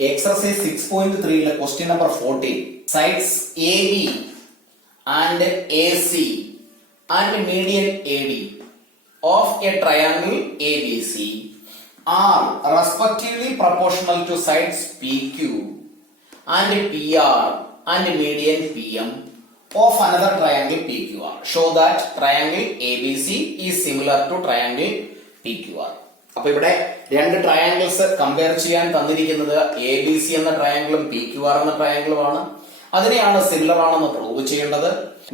Exercise 6.3 question number 14. Sides AB and AC and median AD of a triangle ABC are respectively proportional to sides PQ and PR and median PM of another triangle PQR. Show that triangle ABC is similar to triangle PQR. അപ്പൊ ഇവിടെ രണ്ട് triangles compare ചെയ്യാൻ തന്നിരിക്കുന്നത് A B C എന്ന ട്രയാങ്കിളും P Q R എന്ന ട്രയാങ്കിളുമാണ്. അതിനെയാണ് similar ആണെന്ന് പ്രൂവ് ചെയ്യേണ്ടത്.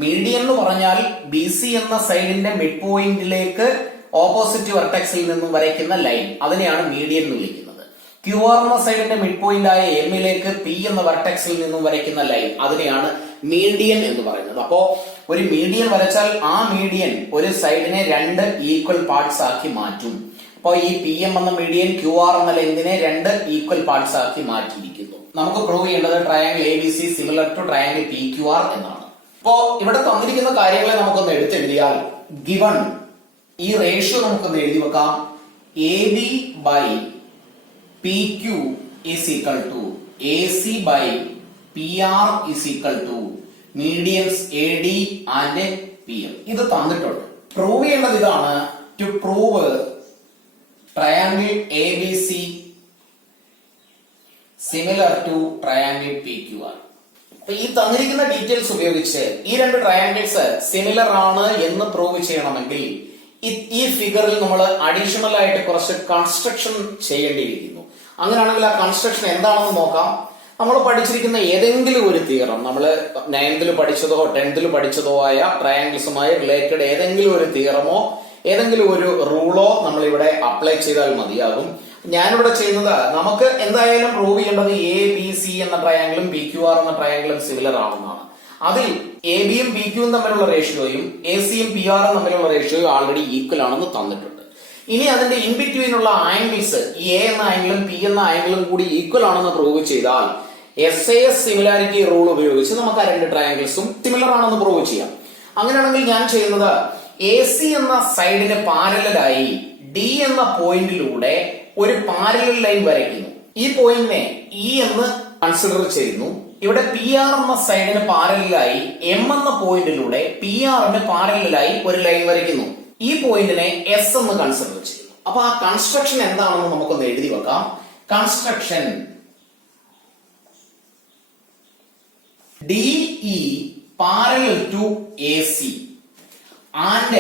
മീഡിയൻ എന്ന് പറഞ്ഞാൽ ബി സി എന്ന സൈഡിന്റെ മിഡ് പോയിന്റിലേക്ക് ഓപ്പോസിറ്റ് വെർട്ടെക്സിൽ നിന്നും വരയ്ക്കുന്ന ലൈൻ, അതിനെയാണ് മീഡിയൻ എന്ന് വിളിക്കുന്നത്. ക്യു ആർ എന്ന സൈഡിന്റെ മിഡ് പോയിന്റ് ആയ എമ്മിലേക്ക് പി എന്ന വെർട്ടെക്സിൽ നിന്നും വരയ്ക്കുന്ന ലൈൻ, അതിനെയാണ് മീഡിയൻ എന്ന് പറയുന്നത്. അപ്പോ ഒരു മീഡിയൻ വരച്ചാൽ ആ മീഡിയൻ ഒരു സൈഡിനെ രണ്ട് ഈക്വൽ പാർട്സ് ആക്കി മാറ്റും. അപ്പോൾ ഈ പി എം എന്ന മീഡിയൻ ക്യു ആർ എന്ന ലെങ്തിനെ രണ്ട് ഈക്വൽ പാർട്സ് ആക്കി മാറ്റിയിരിക്കുന്നു. നമുക്ക് പ്രൂവ് ചെയ്യേണ്ടത് triangle A B C similar to triangle P Q R എന്നാണ്. അപ്പോ ഇവിടെ തന്നിരിക്കുന്ന കാര്യങ്ങളെ നമുക്കൊന്ന് എടുത്തെഴുതിയാൽ, ഗിവൺ ഈ റേഷ്യോ നമുക്കൊന്ന് എഴുതി വെക്കാം. A B by P Q is equal to A C by P R is equal to medians A D and P M. ഇത് തന്നിട്ടുണ്ട്. പ്രൂവ് ചെയ്യേണ്ടത് ഇതാണ്. To prove triangle ABC similar to triangle PQR. ഈ തന്നിരിക്കുന്ന details ഉപയോഗിച്ച് ഈ രണ്ട് triangles similar ആണ് എന്ന് പ്രൂവ് ചെയ്യണമെങ്കിൽ ഈ ഫിഗറിൽ നമ്മൾ അഡീഷണൽ ആയിട്ട് കുറച്ച് കൺസ്ട്രക്ഷൻ ചെയ്യേണ്ടിയിരിക്കുന്നു. അങ്ങനെയാണെങ്കിൽ ആ കൺസ്ട്രക്ഷൻ എന്താണെന്ന് നോക്കാം. നമ്മൾ പഠിച്ചിരിക്കുന്ന ഏതെങ്കിലും ഒരു തിയറം, നമ്മൾ 9th പഠിച്ചതോ 10th പഠിച്ചതോ ആയ ട്രയാങ്കിൾസുമായി റിലേറ്റഡ് ഏതെങ്കിലും ഒരു തിയറമോ ഏതെങ്കിലും ഒരു റൂളോ നമ്മൾ ഇവിടെ അപ്ലൈ ചെയ്താൽ മതിയാകും. ഞാനിവിടെ ചെയ്യുന്നത്, നമുക്ക് എന്തായാലും പ്രൂവ് ചെയ്യേണ്ടത് എ ബി സി എന്ന ട്രയാങ്കിളും പി ക്യു ആർ എന്ന ട്രയാങ്കിളും സിമിലർ ആണെന്നാണ്. അതിൽ എ ബിയും പി ക്യൂവും തമ്മിലുള്ള റേഷ്യോയും എ സിയും പി ആറും തമ്മിലുള്ള റേഷ്യോയും ആൾറെഡി ഈക്വൽ ആണെന്ന് തന്നിട്ടുണ്ട്. ഇനി അതിന്റെ ഇൻ ബിറ്റ്വീനുള്ള ആംഗിൾസ് എ എന്ന ആംഗിളും പി എന്ന ആംഗിളും കൂടി ഈക്വൽ ആണെന്ന് പ്രൂവ് ചെയ്താൽ SAS സിമിലാരിറ്റി റൂൾ ഉപയോഗിച്ച് നമുക്ക് ആ രണ്ട് ട്രയാങ്കിൾസും സിമിലർ ആണെന്ന് പ്രൂവ് ചെയ്യാം. അങ്ങനെയാണെങ്കിൽ ഞാൻ ചെയ്യുന്നത്, എ സി എന്ന സൈഡിന് പാരലലായി ഡി എന്ന പോയിന്റിലൂടെ ഒരു പാരലൽ ലൈൻ വരയ്ക്കുന്നു. ഈ പോയിന്റിനെ ഇ എന്ന് കൺസിഡർ ചെയ്യുന്നു. ഇവിടെ പി ആർ എന്ന സൈഡിന് പാരലലായി എം എന്ന പോയിന്റിലൂടെ പി ആറിന് പാരലലായി ഒരു ലൈൻ വരയ്ക്കുന്നു. ഈ പോയിന്റിനെ എസ് എന്ന് കൺസിഡർ ചെയ്യുന്നു. അപ്പൊ ആ കൺസ്ട്രക്ഷൻ എന്താണെന്ന് നമുക്കൊന്ന് എഴുതി വെക്കാം. Construction DE parallel to AC and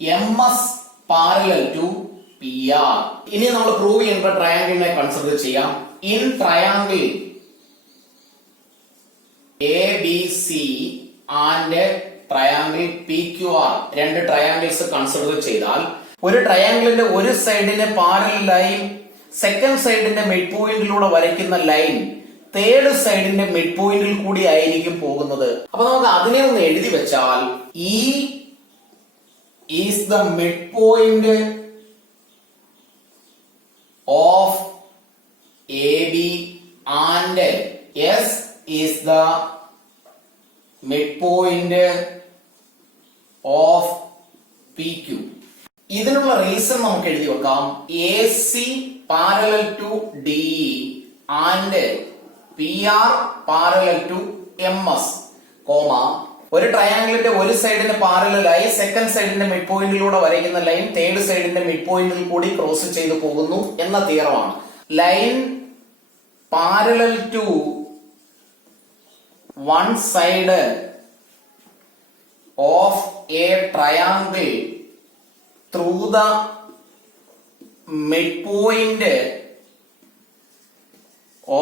MS parallel to PR. ഇനി നമ്മൾ പ്രൂവ് ചെയ്യുന്ന ട്രയാങ്കിളിനെ കൺസിഡർ ചെയ്യാം. In triangle ABC and triangle PQR, രണ്ട് ട്രയാങ്കിൾസ് കൺസിഡർ ചെയ്താൽ ഒരു ട്രയാങ്കിളിന്റെ ഒരു സൈഡിന് പാരലലായി സെക്കൻഡ് സൈഡിന്റെ മിഡ് പോയിന്റിലൂടെ വരയ്ക്കുന്ന ലൈൻ തേർഡ് സൈഡിന്റെ മിഡ് പോയിന്റിൽ കൂടി ആയിരിക്കും പോകുന്നത്. അപ്പൊ നമുക്ക് അതിനെ ഒന്ന് എഴുതി വെച്ചാൽ, E is the midpoint of AB and S is the midpoint of PQ. ഇതിനുള്ള റീസൺ നമുക്ക് എഴുതി വെക്കാം. AC parallel to DE and PR parallel to MS, ഒരു ട്രയാങ്കിളിന്റെ ഒരു സൈഡിന് പാരലലായി സെക്കൻഡ് സൈഡിന്റെ മിഡ് പോയിന്റിലൂടെ വരയ്ക്കുന്ന ലൈൻ തേർഡ് സൈഡിന്റെ മിഡ് പോയിന്റിൽ കൂടി ക്രോസ് ചെയ്തു പോകുന്നു എന്ന തിയറമാണ്. Line parallel to one side of a triangle through the mid point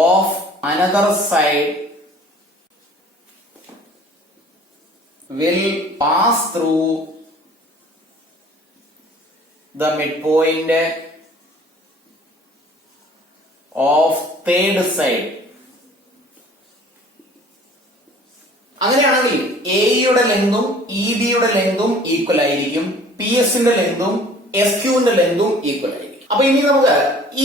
of another side will pass through the midpoint of third side. അങ്ങനെയാണെങ്കിൽ എയുടെ ലെങ്തും ഇ ബിയുടെ ലെങ്തും ഈക്വൽ ആയിരിക്കും, പി എസിന്റെ ലെങ്തും എസ് ക്യൂവിന്റെ ലെങ്തും ഈക്വൽ ആയിരിക്കും. അപ്പൊ ഇനി നമുക്ക്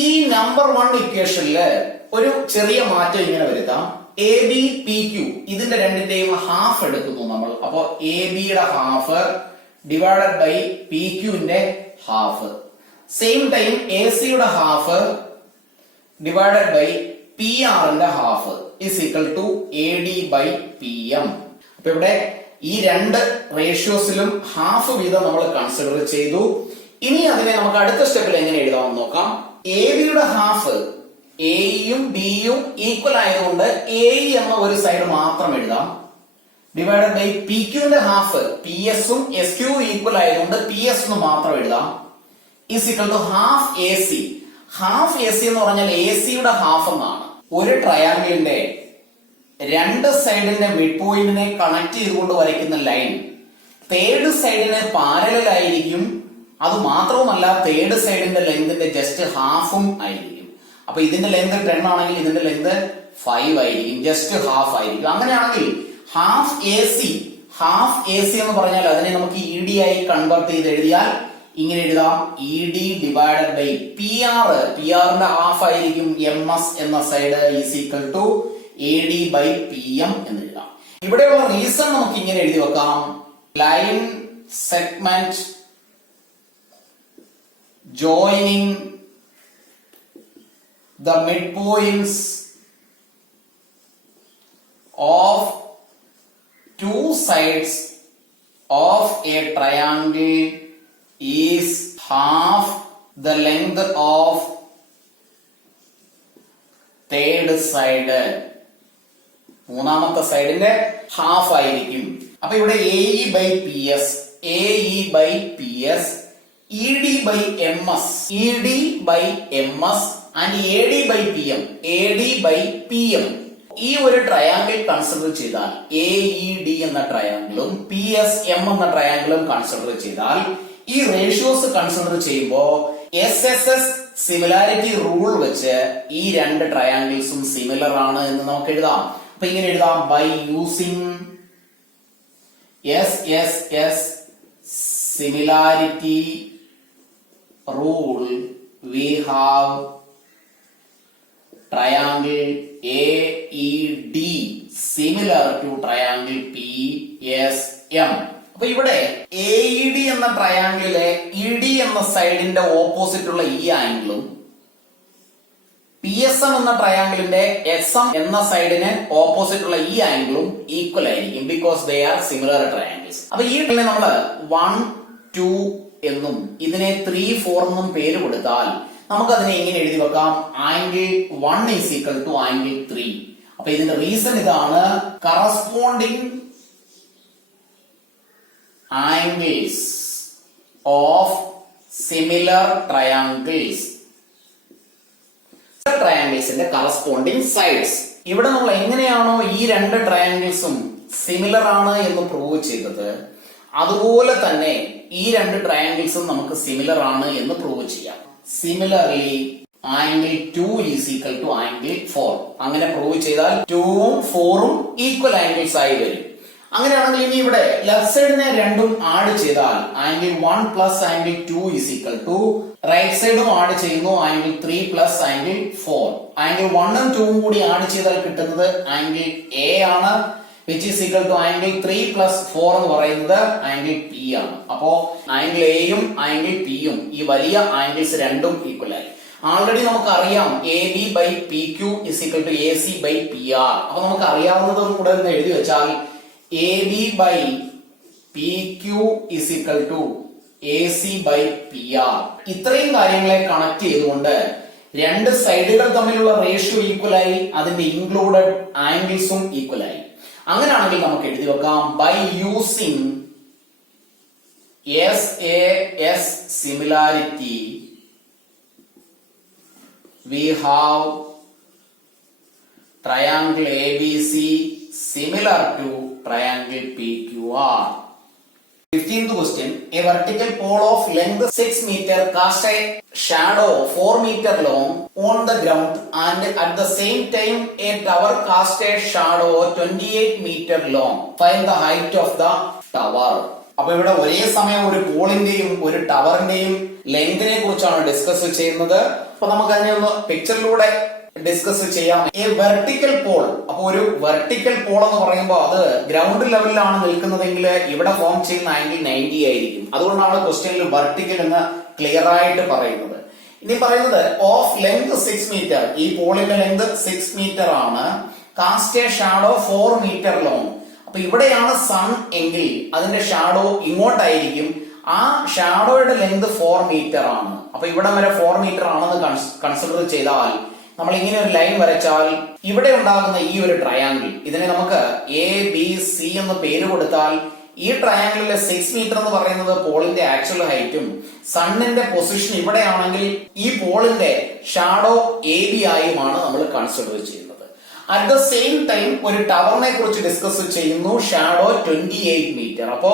ഈ നമ്പർ 1 ഇക്വേഷനില് ഒരു ചെറിയ മാറ്റം ഇങ്ങനെ വരുത്താം. എ ബി പി ക്യു ഇതിന്റെ രണ്ടിന്റെയും ഹാഫ് എടുക്കുന്നു നമ്മൾ. അപ്പോ എ ബിയുടെ ഹാഫ് ഡിവൈഡഡ് ബൈ പി ക്യുവിന്റെ ഹാഫ്. സെയിം ടൈം എ സിയുടെ ഹാഫ് ഡിവൈഡഡ് ബൈ പി ആറിന്റെ half is equal to A D by P M. അപ്പൊ ഇവിടെ ഈ രണ്ട് റേഷ്യോസിലും ഹാഫ് വീതം നമ്മൾ കൺസിഡർ ചെയ്തു. ഇനി അതിനെ നമുക്ക് അടുത്ത സ്റ്റെപ്പിൽ എങ്ങനെ എഴുതാമെന്ന് നോക്കാം. എ ബിയുടെ ഹാഫ് എയും ബിയും ഈക്വൽ ആയതുകൊണ്ട് എ എന്ന ഒരു സൈഡ് മാത്രം എഴുതാം. ഡിവൈഡഡ് ബൈ പി ക്യൂന്റെ ഹാഫ് പി എസും എസ് ക്യൂ ഈക്വൽ ആയതുകൊണ്ട് പി എസ് എന്ന് മാത്രം എഴുതാം. Is equal to half A C. Half A C എന്ന് പറഞ്ഞാൽ എ സിയുടെ ഹാഫ് എന്നാണ്. ഒരു ട്രയാങ്കിളിന്റെ രണ്ട് സൈഡിന്റെ മിഡ് പോയിന്റിനെ കണക്ട് ചെയ്തുകൊണ്ട് വരയ്ക്കുന്ന ലൈൻ തേർഡ് സൈഡിന് പാരലൽ ആയിരിക്കും. അത് മാത്രവുമല്ല തേർഡ് സൈഡിന്റെ ലെങ്തിന്റെ ജസ്റ്റ് ഹാഫും ആയിരിക്കും. അപ്പൊ ഇതിന്റെ ലെങ്ത് 10 ആണെങ്കിൽ ഇതിന്റെ ലെങ്ത് 5 ആയിരിക്കും, ജസ്റ്റ് ഹാഫ് ആയിരിക്കും. അങ്ങനെയാണെങ്കിൽ ഹാഫ് എ സി എന്ന് പറഞ്ഞാൽ അതിനെ നമുക്ക് ഇ ഡി ആയി കൺവേർട്ട് ചെയ്ത് എഴുതിയാൽ ഇങ്ങനെ എഴുതാം. E D divided by P R. P ആറിന്റെ ഹാഫ് ആയിരിക്കും എം എസ് എന്ന side is equal to A D by P M എന്ന് എഴുതാം. ഇവിടെയുള്ള റീസൺ നമുക്ക് ഇങ്ങനെ എഴുതി വെക്കാം. Line segment joining the midpoints of two sides of a triangle is half the length of third side. മൂന്നാമത്തെ സൈഡിന്റെ ഹാഫ് ആയിരിക്കും. അപ്പൊ ഇവിടെ A E by P S, A E by P S, E D by M S, E D by M S and A D by P M, A D by P M. ഈ ഒരു triangle consider ചെയ്താൽ A E D എന്ന ട്രയാങ്കിളും P S M എന്ന ട്രയാങ്കിളും consider ചെയ്താൽ ഈ ratios consider ചെയ്യുമ്പോൾ S S S similarity rule വെച്ച് ഈ രണ്ട് ട്രയാങ്കിൾസും സിമിലർ ആണ് എന്ന് നമുക്ക് എഴുതാം. അപ്പൊ ഇങ്ങനെ എഴുതാം. By using S S S similarity rule we have triangle AED similar to triangle PSM. അപ്പൊ ഇവിടെ AED എന്ന ട്രയാങ്കിളിലെ ED എന്ന സൈഡിന്റെ ഓപ്പോസിറ്റ് ഉള്ള ഈ ആംഗിളും PSM എന്ന ട്രയാങ്കിളിന്റെ SM എന്ന സൈഡിന് ഓപ്പോസിറ്റ് ഉള്ള ഈ ആംഗിളും ഈക്വൽ ആയിരിക്കും. Because they are similar triangles. അപ്പൊ ഈ നമ്മള് 1, 2 എന്നും ഇതിനെ 3, 4 എന്നും പേര് കൊടുത്താൽ നമുക്ക് അതിനെ എങ്ങനെ എഴുതി വെക്കാം. Angle 1 is equal to angle 3. അപ്പൊ ഇതിന്റെ റീസൺ ഇതാണ്. Corresponding angles of similar triangles, ട്രയാങ്കിൾസിന്റെ കറസ്പോണ്ടിങ് സൈഡ്സ്. ഇവിടെ നമ്മൾ എങ്ങനെയാണോ ഈ രണ്ട് ട്രയാങ്കിൾസും സിമിലർ ആണ് എന്ന് പ്രൂവ് ചെയ്തത്, അതുപോലെ തന്നെ ഈ രണ്ട് ട്രയാങ്കിൾസും നമുക്ക് സിമിലർ ആണ് എന്ന് പ്രൂവ് ചെയ്യാം. Similarly angle 2 is equal to angle 4. അങ്ങനെ പ്രൂവ് ചെയ്താൽ 2ഉം 4ഉം ഈക്വൽ ആംഗിൾസ് ആയി വരും. അങ്ങനെയാണെങ്കിൽ ഇനി ഇവിടെ ലെഫ്റ്റ് സൈഡിനെ രണ്ടും ആഡ് ചെയ്താൽ angle 1 plus angle 2 is equal to right സൈഡും ആഡ് ചെയ്യുന്നു ആംഗിൾ 3 പ്ലസ് ആംഗിൾ 4. ആംഗിൾ 1ഉം 2ഉം കൂടി ആഡ് ചെയ്താൽ കിട്ടുന്നത് ആംഗിൾ എ ആണ്, which is equal to angle 3 plus 4 എന്ന് പറയുന്നത് ആംഗിൾ പി ആണ്. അപ്പോ ആംഗിൾ എയും ആംഗിൾ പിയും ഈ വലിയ ആംഗിൾസ് രണ്ടും ഈക്വൽ ആയി. ആൾറെഡി നമുക്ക് അറിയാം A B by P Q is equal to A C by P R. അപ്പൊ നമുക്ക് അറിയാവുന്നതും കൂടെ ഒന്ന് എഴുതി വെച്ചാൽ A B by P Q is equal to A C by P R. ഇത്രയും കാര്യങ്ങളെ കണക്ട് ചെയ്തുകൊണ്ട് രണ്ട് സൈഡുകൾ തമ്മിലുള്ള റേഷ്യോ ഈക്വലായി, അതിന്റെ ഇൻക്ലൂഡഡ് ആംഗിൾസും ഈക്വലായി. അങ്ങനെയാണെങ്കിൽ നമുക്ക് എഴുതി വെക്കാം. By using S A S similarity we have triangle ABC similar to triangle PQR. 15th question. A vertical pole of length 6 meter cast a shadow 4 meter long on the ground, and at the same time a tower cast a shadow 28 meter long. Find the height of the tower. അപ്പൊ ഇവിടെ ഒരേ സമയം ഒരു പോളിന്റെയും ഒരു ടവറിന്റെയും ലെങ്തിനെ കുറിച്ചാണ് discuss ചെയ്യുന്നത്. അപ്പൊ നമുക്ക് അതിനെ ഒന്ന് പിക്ചറിലൂടെ ഡിസ്കസ് ചെയ്യാം. A vertical pole. അപ്പൊ ഒരു വെർട്ടിക്കൽ പോൾ എന്ന് പറയുമ്പോൾ അത് ഗ്രൗണ്ട് ലെവലിലാണ് നിൽക്കുന്നതെങ്കിൽ ഇവിടെ ഫോം ചെയ്യുന്ന ആംഗിൾ 90 ആയിരിക്കും. അതുകൊണ്ടാണ് ക്വസ്റ്റ്യനിൽ വെർട്ടിക്കൽ എന്ന് ക്ലിയർ ആയിട്ട് പറയുന്നത്. ഇനി പറയുന്നത് ഓഫ് ലെങ്ത് 6 മീറ്റർ, ഈ പോളിന്റെ ലെങ്ത് 6 മീറ്റർ ആണ്, cast a shadow 4 metre long. അപ്പൊ ഇവിടെയാണ് സൺ എങ്കിൽ അതിന്റെ ഷാഡോ ഇങ്ങോട്ടായിരിക്കും. ആ ഷാഡോയുടെ ലെങ്ത് 4 മീറ്റർ ആണ്. അപ്പൊ ഇവിടെ വരെ 4 മീറ്റർ ആണെന്ന് കൺസിഡർ ചെയ്താൽ നമ്മൾ ഇങ്ങനെ ഒരു ലൈൻ വരച്ചാൽ ഇവിടെ ഉണ്ടാകുന്ന ഈ ഒരു ട്രയാങ്കിൾ, ഇതിനെ നമുക്ക് ABC എന്ന് പേര് കൊടുത്താൽ, ഈ ട്രയാങ്കിളിലെ 6 മീറ്റർ എന്ന് പറയുന്നത് പോളിന്റെ ആക്ച്വൽ ഹൈറ്റും സണ്ണിന്റെ പൊസിഷൻ ഇവിടെയാണെങ്കിൽ ഈ പോളിന്റെ ഷാഡോ AB ആയുമാണ് നമ്മൾ കൺസിഡർ ചെയ്യുന്നത്. അറ്റ് ദ സെയിം ടൈം ഒരു ടവറിനെ കുറിച്ച് ഡിസ്കസ് ചെയ്യുന്നു, ഷാഡോ 28 മീറ്റർ. അപ്പോ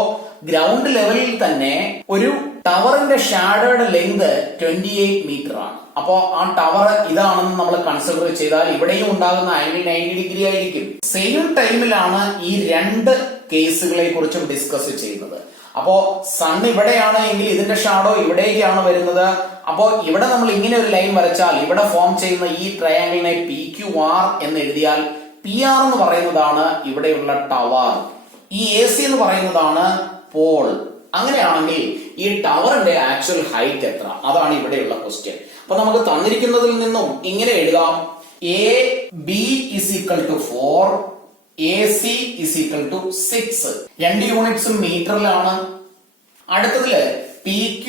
ഗ്രൗണ്ട് ലെവലിൽ തന്നെ ഒരു ടവറിന്റെ ഷാഡോയുടെ ലെങ്ത് 28 മീറ്റർ ആണ്. അപ്പോ ആ ടവർ ഇതാണെന്ന് നമ്മൾ കൺസിഡർ ചെയ്താൽ ഇവിടെയും ഉണ്ടാകുന്ന ആംഗിൾ 90 ഡിഗ്രി ആയിരിക്കും. സെയിം ടൈമിലാണ് ഈ രണ്ട് കേസുകളെ കുറിച്ചും ഡിസ്കസ് ചെയ്യുന്നത്. അപ്പോ സൺ ഇവിടെയാണ് എങ്കിൽ ഇതിന്റെ ഷാഡോ ഇവിടേക്കാണ് വരുന്നത്. അപ്പോ ഇവിടെ നമ്മൾ ഇങ്ങനെ ഒരു ലൈൻ വരച്ചാൽ ഇവിടെ ഫോം ചെയ്യുന്ന ഈ ട്രയാങ്കിളിനെ PQR എന്ന് എഴുതിയാൽ PR എന്ന് പറയുന്നതാണ് ഇവിടെയുള്ള ടവർ, ഈ AC എന്ന് പറയുന്നതാണ് പോൾ. അങ്ങനെയാണെങ്കിൽ ഈ ടവറിന്റെ ആക്ച്വൽ ഹൈറ്റ് എത്ര? അതാണ് ഇവിടെയുള്ള ക്വസ്റ്റ്യൻ. അപ്പൊ നമുക്ക് തന്നിരിക്കുന്നതിൽ നിന്നും ഇങ്ങനെ എഴുതാം, AB = 4, AC = 6. 2 യൂണിറ്റ്സും മീറ്ററിലാണ്. അടുത്തതില് PQ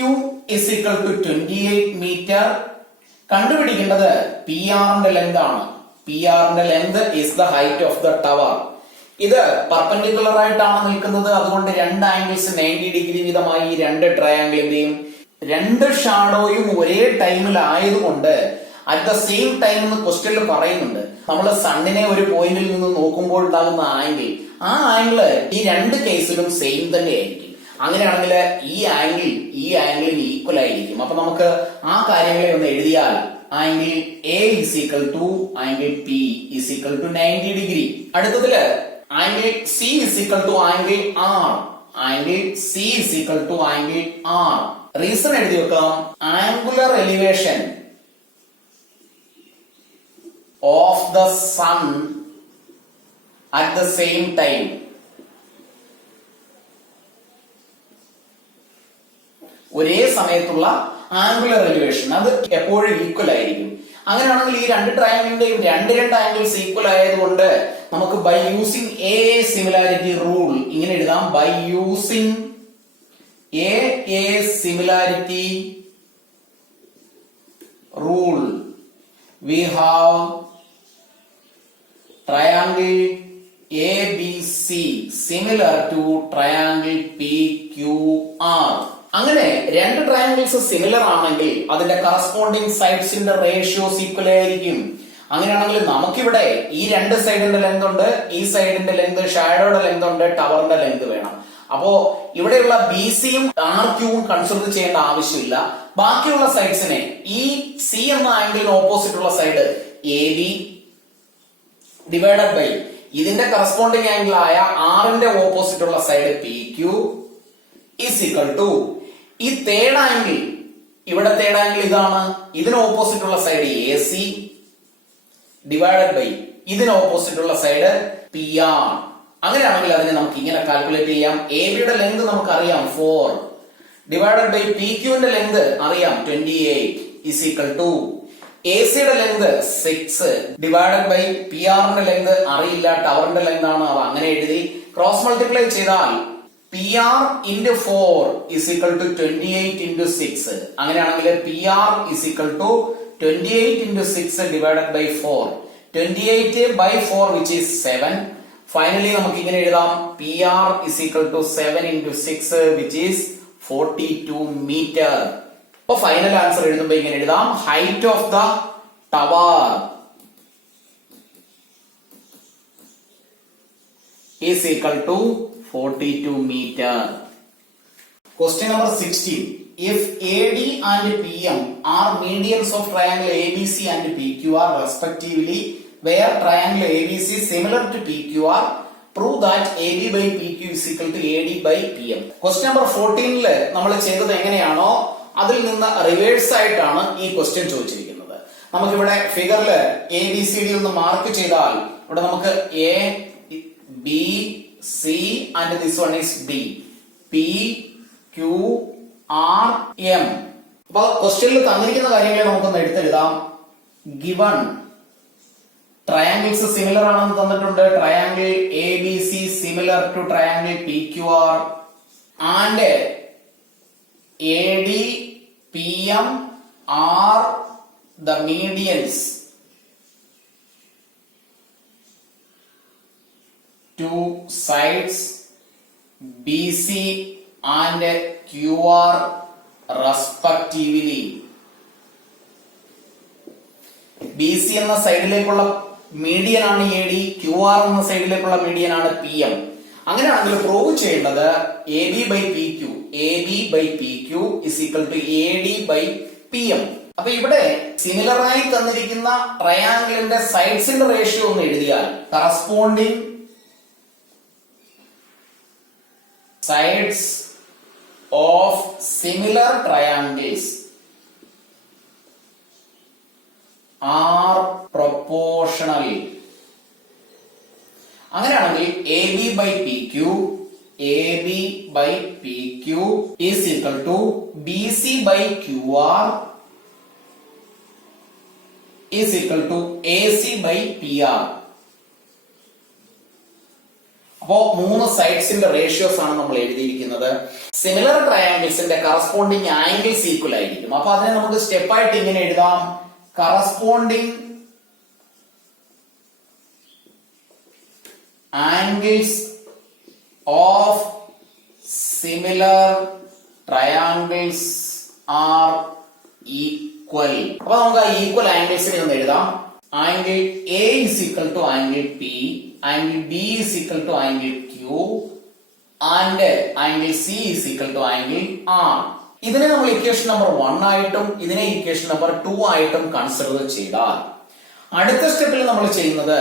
= 28 മീറ്റർ. കണ്ടുപിടിക്കേണ്ടത് PR-ന്റെ ലെങ്ത് ആണ്. PR-ന്റെ length is the height of the tower. ഇത് പെർപെൻഡിക്കുലർ ആയിട്ടാണ് നിൽക്കുന്നത്. അതുകൊണ്ട് രണ്ട് ആംഗിൾസ് 90 ഡിഗ്രി വീതമായി രണ്ട് ട്രയാങ്കിളിന്റെയും രണ്ട് ഷാഡോയും ഒരേ ടൈമിൽ ആയതുകൊണ്ട് അറ്റ് ദ സെയിം ടൈം എന്ന് ക്വസ്റ്റ്യനിൽ പറയുന്നുണ്ട്. നമ്മൾ സണ്ണിനെ ഒരു പോയിന്റിൽ നിന്ന് നോക്കുമ്പോൾ ഉണ്ടാകുന്ന ആംഗിൾ, ആ ആംഗിള് ഈ രണ്ട് കേസിലും സെയിം തന്നെ ആയിരിക്കും. അങ്ങനെയാണെങ്കിൽ ഈ ആംഗിളിന് ഈക്വൽ ആയിരിക്കും. അപ്പൊ നമുക്ക് ആ കാര്യങ്ങളെ ഒന്ന് എഴുതിയാൽ angle A = angle P = 90 degree. അടുത്തതില് angle C = angle R, angle C = angle R. Reason എഴുതി വെക്കാം. Angular elevation of the sun at the same time ഒരേ സമയത്തുള്ള ആംഗുലർ എലിവേഷൻ അത് എപ്പോഴും ഈക്വൽ ആയിരിക്കും. അങ്ങനെയാണെങ്കിൽ ഈ രണ്ട് ട്രയാങ്കിളിന്റെയും രണ്ട് ആംഗിൾസ് ഈക്വൽ ആയതുകൊണ്ട് നമുക്ക് by using A similarity rule ഇങ്ങനെ എഴുതാം. By using A similarity rule we have triangle ABC similar to triangle PQR. അങ്ങനെ രണ്ട് ട്രയാങ്കിൾസ് സിമിലർ ആണെങ്കിൽ അതിന്റെ കറസ്പോണ്ടിങ് സൈഡ്സിന്റെ റേഷ്യോസ് ഈക്വൽ ആയിരിക്കും. അങ്ങനെയാണെങ്കിൽ നമുക്കിവിടെ ഈ രണ്ട് സൈഡിന്റെ ലെങ്ത് ഉണ്ട്, ഈ സൈഡിന്റെ ലെങ്ത്, ഷാഡോയുടെ ലെങ്ത് ഉണ്ട്, ടവറിന്റെ ലെങ്ത് വേണം. അപ്പോ ഇവിടെയുള്ള BCയും RQവും കൺസിഡർ ചെയ്യേണ്ട ആവശ്യമില്ല. ബാക്കിയുള്ള സൈഡ്സിനെ ഈ C എന്ന ആംഗിളിന് ഓപ്പോസിറ്റ് ഉള്ള സൈഡ് AB ഡിവൈഡഡ് ബൈ ഇതിന്റെ കറസ്പോണ്ടിങ് ആംഗിൾ ആയ R-ന്റെ ഓപ്പോസിറ്റ് ഉള്ള സൈഡ് PQ = ഈ തേർഡ് ആംഗിൾ, ഇവിടെ തേർഡ് ആംഗിൾ ഇതാണ്, ഇതിന് ഓപ്പോസിറ്റ് ഉള്ള സൈഡ് AC ഡിവൈഡഡ് ബൈ ഇതിന് ഓപ്പോസിറ്റ് ഉള്ള സൈഡ് PR. അങ്ങനെയാണെങ്കിൽ അതിനെ നമുക്ക് ഇങ്ങനെ കാൽക്കുലേറ്റ് ചെയ്യാം. AB-യുടെ ലെങ്ത് നമുക്കറിയാം 4 ഡിവൈഡഡ് ബൈ PQ-ന്റെ ലെങ്ത് അറിയാം 28 = AC-യുടെ ലെങ്ത് 6 ഡിവൈഡഡ് ബൈ PR-ന്റെ ലെങ്ത് അറിയില്ല, ടവറിന്റെ ലെങ്ത് ആണ്. അത് അങ്ങനെ എഴുതി ക്രോസ് മൾട്ടിപ്ലൈ ചെയ്താൽ PR × 4 = 28 × 6. അങ്ങനെയാണെങ്കിൽ PR = 28 × 6 divided by 4. 28/4 which is 7. Finally നമുക്ക് ഇങ്ങനെ എഴുതാം. PR = 7 × 6 which is 42 metre. അപ്പൊ ഫൈനൽ ആൻസർ എഴുതുമ്പോൾ ഇങ്ങനെ എഴുതാം. Height of the tower is equal to 42 meter. Question number 16. If AD and PM are medians of triangle ABC and PQR respectively, where triangle ABC is similar to PQR, prove that AB by PQ is equal to AD by PM. Question number 14-ല് നമ്മൾ ചെയ്തത് എങ്ങനെയാണോ അതിൽ നിന്ന് reverse ആയിട്ടാണ് ഈ question ചോദിച്ചിരിക്കുന്നത്. നമുക്കിവിടെ ഫിഗറിൽ ABCD ഒന്ന് മാർക്ക് ചെയ്താൽ ഇവിടെ നമുക്ക് A, B, C and this one is D. P, Q, R, M. അപ്പൊ ക്വസ്റ്റ്യനിൽ തന്നിരിക്കുന്ന കാര്യങ്ങളെ നമുക്കൊന്ന് എടുത്തെഴുതാം. ഗിവൺ ട്രയാങ്കിൾസ് സിമിലർ ആണെന്ന് തന്നിട്ടുണ്ട്. Triangle A B C similar to triangle P Q R and A D P M are the medians to sides B C and Q R respectively. B C എന്ന സൈഡിലേക്കുള്ള median ആണ് A D, Q R എന്ന സൈഡിലേക്കുള്ള median ആണ് P M. അങ്ങനെയാണെങ്കിൽ prove ചെയ്യേണ്ടത് A B by P Q, A B by P Q is equal to A D by P M. അപ്പൊ ഇവിടെ സിമിലറായി തന്നിരിക്കുന്ന ട്രയാങ്കിളിന്റെ സൈഡ്സിന്റെ റേഷ്യോ ഒന്ന് എഴുതിയാൽ corresponding sides of similar triangles are proportional. അങ്ങനെയാണെങ്കിൽ A B by P Q, A B by P Q is equal to B C by Q R is equal to A C by P R. അപ്പോ 3 സൈഡ്സിന്റെ ratios ആണ് നമ്മൾ എഴുതിയിരിക്കുന്നത്. Similar ട്രയാങ്കിൾസിന്റെ corresponding angles equal ആയിരിക്കും. അപ്പൊ അതിനെ നമുക്ക് സ്റ്റെപ്പായിട്ട് ഇങ്ങനെ എഴുതാം. corresponding angles of similar triangles are equal. അപ്പൊ നമുക്ക് ആ ഈക്വൽ ആംഗിൾസിനെ ഒന്ന് എഴുതാം. Angle A is equal to angle P, angle B is equal to angle Q and angle C is equal to angle R. ഇതിനെ നമ്മൾ ഇക്വേഷൻ നമ്പർ 1 ആയിട്ടും ഇതിനെ ഇക്വേഷൻ നമ്പർ 2 ആയിട്ടും കൺസിഡർ ചെയ്താൽ അടുത്ത സ്റ്റെപ്പിൽ നമ്മൾ ചെയ്യുന്നത്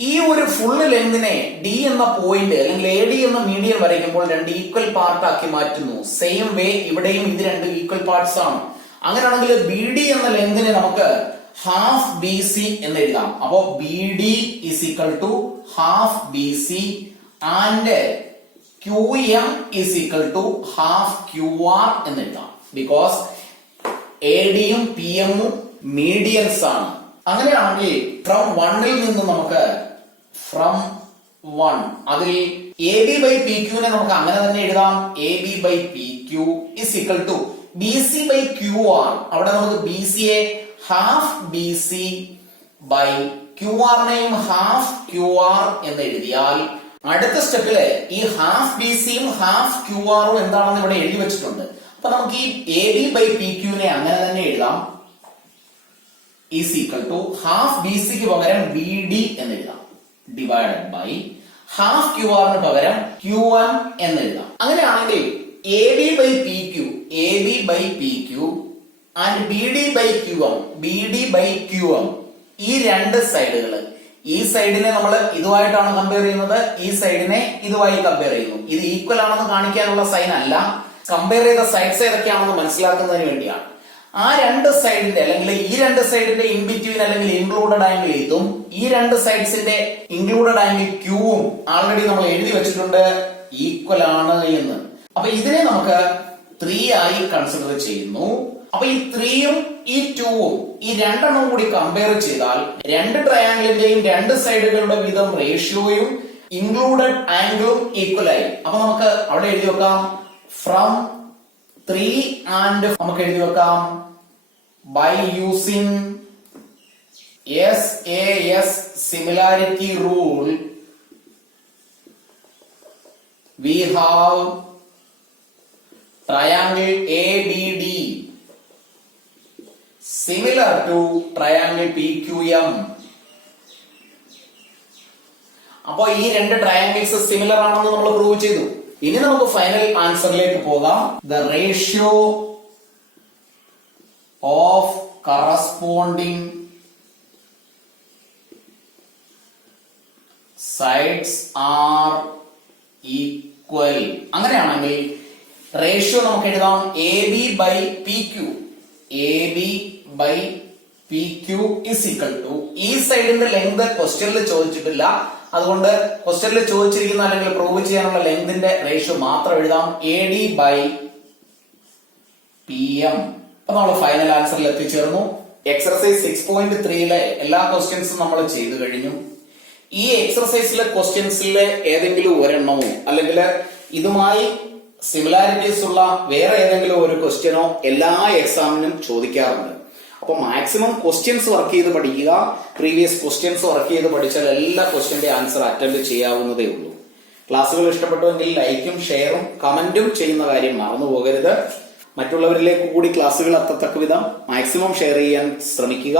ഈ ഒരു ഫുള്ള് ലെങ്തിനെ ഡി എന്ന പോയിന്റ് അല്ലെങ്കിൽ എ ഡി എന്ന മീഡിയൻ വരയ്ക്കുമ്പോൾ 2 ഈക്വൽ പാർട്ട് ആക്കി മാറ്റുന്നു. സെയിം വേ ഇവിടെയും ഇത് 2 ഈക്വൽ പാർട്സ് ആണ്. അങ്ങനെയാണെങ്കിൽ ബി ഡി എന്ന ലെങ്തിനെ നമുക്ക് ഹാഫ് ബി സി എന്ന് എഴുതാം. അപ്പോ B D is equal to half B C and QM is equal to half QR എന്ന് എഴുതാം. ബിക്കോസ് AD യും PM ഉം മീഡിയൻസ് ആണ്. അങ്ങനെയാണെങ്കിൽ ഫ്രം 1ൽ നിന്ന് നമുക്ക് ഫ്രം 1 അതിൽ AB ബൈ PQ നെ നമുക്ക് അങ്ങനെ തന്നെ എഴുതാം. AB by PQ is equal to BC by QR. അവിടെ നമുക്ക് BC യെ ഹാഫ് BC ബൈ QR നെയും ഹാഫ് QR എന്ന് എഴുതിയാൽ അടുത്ത സ്റ്റെപ്പില് ഈ ഹാഫ് ബി സിയും ഹാഫ് ക്യു ആറും എന്താണെന്ന് ഇവിടെ എഴുതി വെച്ചിട്ടുണ്ട്. അപ്പൊ നമുക്ക് ഈ എ ബി ബൈ പി ക്യൂനെ അങ്ങനെ തന്നെ എഴുതാം. Is equal to half B സിക്ക് പകരം ബി ഡി എന്ന് എഴുതാം ഡിവൈഡഡ് ബൈ ഹാഫ് ക്യു ആറിന് പകരം ക്യു എം എന്ന് എഴുതാം. അങ്ങനെയാണെങ്കിൽ A B by P Q, A B by P Q and B D by Q M, B D by Q M ഈ 2 സൈഡുകൾ, ഈ സൈഡിനെ നമ്മൾ ഇതുമായിട്ടാണ് കമ്പയർ ചെയ്യുന്നത്, ഈ സൈഡിനെ ഇതുമായി കമ്പയർ ചെയ്യുന്നു. ഇത് ഈക്വൽ ആണെന്ന് കാണിക്കാനുള്ള സൈൻ അല്ല, കമ്പയർ ചെയ്ത സൈഡ്സ് ഏതൊക്കെയാണെന്ന് മനസ്സിലാക്കുന്നതിന് വേണ്ടിയാണ്. ആ 2 സൈഡിന്റെ അല്ലെങ്കിൽ ഈ 2 സൈഡിന്റെ ഇൻ ബിറ്റ്വീൻ അല്ലെങ്കിൽ ഇൻക്ലൂഡഡ് ആംഗിൾ ഇതും ഈ 2 സൈഡ്സിന്റെ ഇൻക്ലൂഡഡ് ആംഗിൾ ക്യൂവും ആൾറെഡി നമ്മൾ എഴുതി വെച്ചിട്ടുണ്ട് ഈക്വൽ ആണ് എന്ന്. അപ്പൊ ഇതിനെ നമുക്ക് 3 ആയി കൺസിഡർ ചെയ്യുന്നു. അപ്പൊ ഈ 3യും ഈ 2ഉം ഈ 2 എണ്ണം കൂടി കമ്പയർ ചെയ്താൽ 2 ട്രയാങ്കിളിന്റെയും 2 സൈഡുകളുടെ വീതം റേഷ്യോയും ഇൻക്ലൂഡഡ് ആംഗിളും ഈക്വൽ ആയി. അപ്പൊ നമുക്ക് അവിടെ എഴുതി വെക്കാം ഫ്രം 3 ആൻഡ് നമുക്ക് എഴുതി വെക്കാം by using SAS similarity rule we have triangle ABD similar to triangle PQM. അപ്പോൾ ഈ 2 ട്രയാങ്കിൾസ് സിമിലർ ആണെന്ന് നമ്മൾ പ്രൂവ് ചെയ്തു. ഇനി നമുക്ക് ഫൈനൽ ആൻസറിലേക്ക് പോകാം. The ratio of corresponding sides are equal. അങ്ങനെയാണെങ്കിൽ റേഷ്യോ നമുക്ക് എഴുതാം AB by PQ. AB by PQ is equal to ഈ സൈഡിന്റെ ലെങ്ത് ക്വസ്റ്റ്യനിൽ ചോദിച്ചിട്ടില്ല, അതുകൊണ്ട് ക്വസ്റ്റ്യനിൽ ചോദിച്ചിരിക്കുന്ന അല്ലെങ്കിൽ പ്രൂവ് ചെയ്യാനുള്ള ലെങ്തിന്റെ റേഷ്യോ മാത്രം എഴുതാം AD by PM. അപ്പൊ നമ്മൾ ഫൈനൽ ആൻസറിൽ എത്തിച്ചേർന്നു. എക്സർസൈസ് 6.3 എല്ലാ ക്വസ്റ്റ്യൻസും നമ്മൾ ചെയ്തു കഴിഞ്ഞു. ഈ എക്സർസൈസിലെ ക്വസ്റ്റ്യൻസിലെ ഏതെങ്കിലും ഒരെണ്ണമോ അല്ലെങ്കിൽ ഇതുമായി സിമിലാരിറ്റീസ് ഉള്ള വേറെ ഏതെങ്കിലും ഒരു ക്വസ്റ്റ്യനോ എല്ലാ എക്സാമിനും ചോദിക്കാറുണ്ട്. അപ്പൊ മാക്സിമം ക്വസ്റ്റ്യൻസ് വർക്ക് ചെയ്ത് പഠിക്കുക. പ്രീവിയസ് ക്വസ്റ്റ്യൻസ് വർക്ക് ചെയ്ത് പഠിച്ചാൽ എല്ലാ ക്വസ്റ്റ്യന്റെ ആൻസർ അറ്റൻഡ് ചെയ്യാവുന്നതേ ഉള്ളൂ. ക്ലാസ്സുകൾ ഇഷ്ടപ്പെട്ടുവെങ്കിൽ ലൈക്കും ഷെയറും കമന്റും ചെയ്യുന്ന കാര്യം മറന്നു പോകരുത്. മറ്റുള്ളവരിലേക്ക് കൂടി ക്ലാസ്സുകൾ എത്തത്തക്ക വിധം മാക്സിമം ഷെയർ ചെയ്യാൻ ശ്രമിക്കുക.